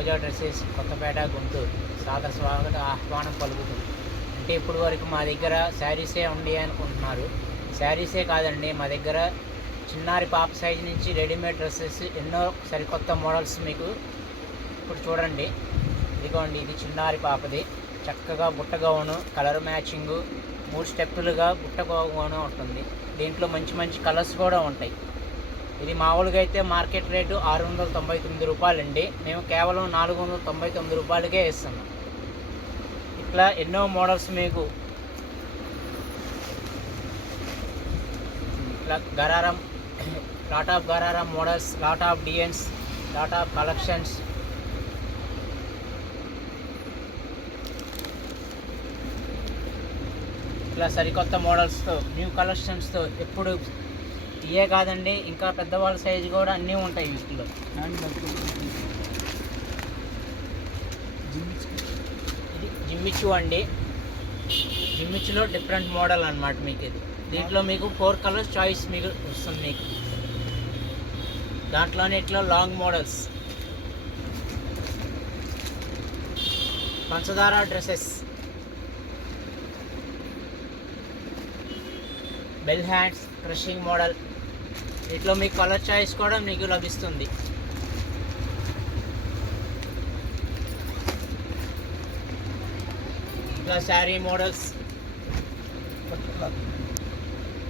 రోజా dresses Kothapeta Guntur సాదర స్వాగత ఆహ్వానం పలుకుతుంది. అంటే ఇప్పుడు వరకు మా దగ్గర శారీసే ఉండి అనుకుంటున్నారు. శారీసే కాదండి, మా దగ్గర చిన్నారి పాప సైజు నుంచి రెడీమేడ్ డ్రెస్సెస్ ఎన్నో సరికొత్త మోడల్స్ మీకు ఇప్పుడు చూడండి. ఇదిగోండి, ఇది చిన్నారి పాపది చక్కగా బుట్ట గౌను, కలర్ మ్యాచింగు 3 స్టెప్పులుగా బుట్ట గౌను ఉంటుంది. దీంట్లో మంచి మంచి కలర్స్ కూడా ఉంటాయి. ఇది మామూలుగా అయితే మార్కెట్ రేటు 699 రూపాయలండి. మేము కేవలం 499 రూపాయలకే ఇస్తున్నాం. ఇట్లా ఎన్నో మోడల్స్ మీకు ఇట్లా గరారం, లాట్ ఆఫ్ గరారం models, lot of designs, lot of collections. ఇట్లా సరికొత్త మోడల్స్తో, న్యూ కలెక్షన్స్తో ఎప్పుడు ఇవే కాదండి, ఇంకా పెద్దవాళ్ళ సైజు కూడా అన్నీ ఉంటాయి వీటిలో. ఇది జిమ్మిచ్చు అండి. జిమ్మిచ్చులో డిఫరెంట్ మోడల్ అన్నమాట మీకు. ఇది దీంట్లో మీకు 4 కలర్స్ చాయిస్ మీకు వస్తుంది. మీకు దాంట్లోనే ఇట్లా లాంగ్ మోడల్స్, పంచదార dresses, bell hands, crushing model. వీటిలో మీకు కలర్ చాయిస్ కూడా మీకు లభిస్తుంది. ఇట్లా శారీ మోడల్స్.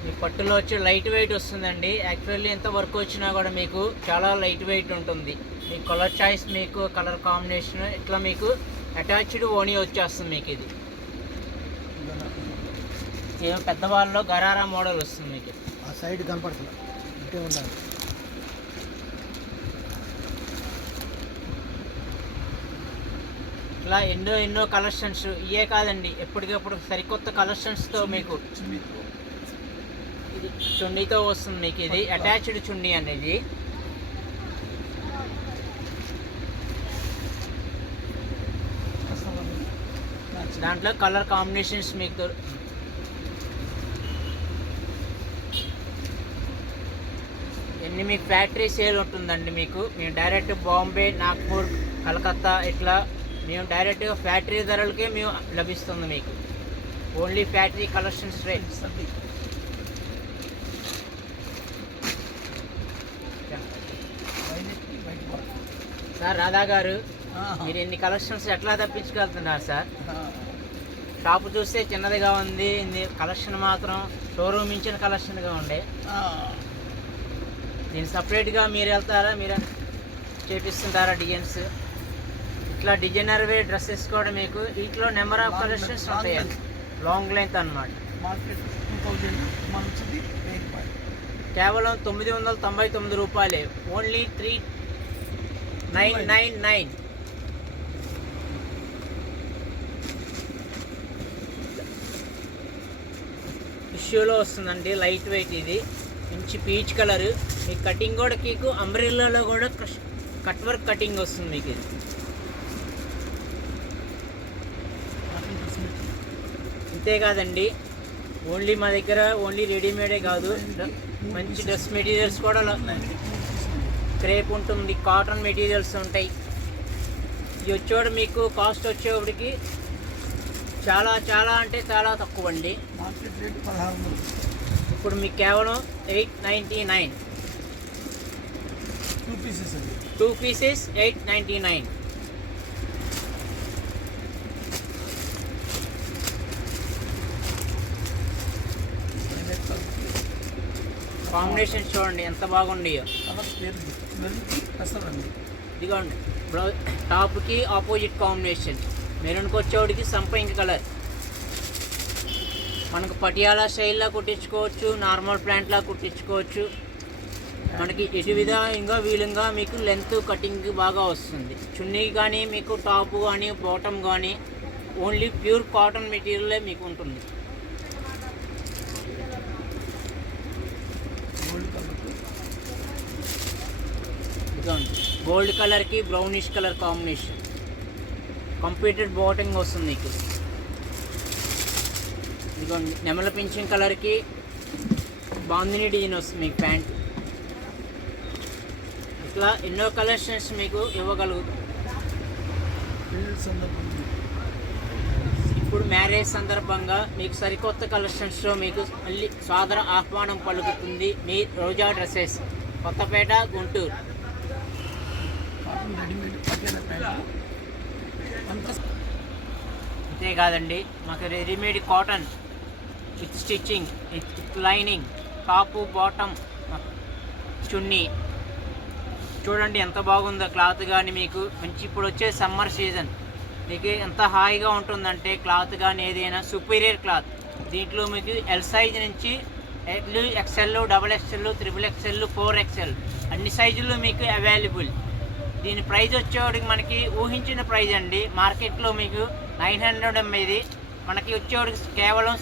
ఈ పట్టులో వచ్చి లైట్ వెయిట్ వస్తుందండి. యాక్చువల్లీ ఎంత వర్క్ వచ్చినా కూడా మీకు చాలా లైట్ వెయిట్ ఉంటుంది. మీకు కలర్ చాయిస్, మీకు కలర్ కాంబినేషన్ ఇట్లా మీకు అటాచ్డ్ ఓనీ వచ్చేస్తుంది. మీకు ఇది పెద్దవాళ్ళలో గరారా మోడల్ వస్తుంది. మీకు ఆ సైడ్ కనపడుతుంది, ఇంటే ఉండాలి. ఇట్లా ఎన్నో కలెక్షన్స్. ఇవే కాదండి, ఎప్పటికప్పుడు సరికొత్త కలెక్షన్స్తో మీకు ఇది చున్నీతో వస్తుంది. మీకు ఇది అటాచ్డ్ చున్నీ అనేది. దాంట్లో కలర్ కాంబినేషన్స్ మీకు ఎన్ని మీకు ఫ్యాక్టరీ సేల్ ఉంటుందండి. మేము డైరెక్ట్ బాంబే, నాగ్పూర్, కలకత్తా ఇట్లా మేము డైరెక్ట్గా ఫ్యాక్టరీ ధరలకే మేము లభిస్తుంది. మీకు only factory collections rate. Sir Radha గారు, మీరు ఎన్ని కలెక్షన్స్ ఎట్లా తప్పించగలుగుతున్నారు సార్? షాపు చూస్తే చిన్నదిగా ఉంది, కలెక్షన్ మాత్రం షోరూమ్ ఇచ్చిన కలెక్షన్గా ఉండే. నేను సపరేట్గా మీరు వెళ్తారా, మీరు చేపిస్తుంటారా డిజైన్స్? ఇట్లా డిజైనర్ వే డ్రెస్సెస్ కూడా మీకు వీటిలో నెంబర్ ఆఫ్ కలెక్షన్స్ ఉంటాయండి. లాంగ్ లెంత్ అన్నమాట. కేవలం 999 రూపాయలే. ఓన్లీ 3999. టిష్యూలో వస్తుందండి, లైట్ వెయిట్. ఇది మంచి పీచ్ కలర్. మీ కటింగ్ కూడా మీకు అంబ్రెల్లాలో కూడా కట్ వర్క్ కటింగ్ వస్తుంది. మీకు ఇది అంతేకాదండి, ఓన్లీ మా దగ్గర ఓన్లీ రెడీమేడే కాదు, మంచి డ్రెస్ మెటీరియల్స్ కూడా క్రేప్ ఉంటుంది, కాటన్ మెటీరియల్స్ ఉంటాయి. ఇది వచ్చేవాడు మీకు కాస్ట్ వచ్చేవాడికి చాలా అంటే చాలా తక్కువ అండి. Market rate 1600. ఇప్పుడు మీకు కేవలం 899. 2 పీసెస్ అండి. 2 పీసెస్ 899. కాంబినేషన్ చూడండి ఎంత బాగుండియో. ఇదిగోండి, టాప్కి ఆపోజిట్ కాంబినేషన్. మెరూన్కి వచ్చేవాడికి సంపంగి కలర్. మనకు పటియాలా స్టైల్లా కుట్టించుకోవచ్చు, నార్మల్ ప్యాంట్లా కుట్టించుకోవచ్చు. మనకి ఎటు విధంగా వీలుగా మీకు లెంత్ కటింగ్ బాగా వస్తుంది. చున్నీ కానీ మీకు టాప్ కానీ బాటమ్ కానీ ఓన్లీ ప్యూర్ కాటన్ మెటీరియలే మీకు ఉంటుంది. ఇదిగోండి, గోల్డ్ కలర్కి బ్రౌనిష్ కలర్ కాంబినేషన్. కంప్లీటెడ్ బాటంగ్ వస్తుంది మీకు. ఇదిగోండి, నెమల పింఛన్ కలర్కి బాందిని డిజైన్ వస్తుంది మీకు ప్యాంట్. ఇట్లా ఎన్నో కలెక్షన్స్ మీకు ఇవ్వగలుగుతాం. పెళ్లి సందర్భంగా ఇప్పుడు మ్యారేజ్ సందర్భంగా మీకు సరికొత్త కలెక్షన్స్లో మీకు మళ్ళీ సాదర ఆహ్వానం పలుకుతుంది మీ Roja dresses, Kothapeta, Guntur. Cotton readymade పట్టేన ప్యాంటు అంతా అంతేకాదండి, మాకు readymade cotton with stitching, with lining, top bottom, chunni చూడండి ఎంత బాగుందో క్లాత్. కానీ మీకు మంచి ఇప్పుడు వచ్చే సమ్మర్ సీజన్ మీకు ఎంత హాయిగా ఉంటుందంటే క్లాత్ కానీ ఏదైనా సుపీరియర్ క్లాత్. దీంట్లో మీకు ఎల్ సైజ్ నుంచి L, XL, double XL, triple XL, 4XL అన్ని సైజుల్లో మీకు అవైలబుల్. దీని ప్రైస్ వచ్చేవాడికి మనకి ఊహించిన ప్రైస్ అండి. మార్కెట్లో మీకు 900 అమ్మేది, మనకి వచ్చేవాడికి కేవలం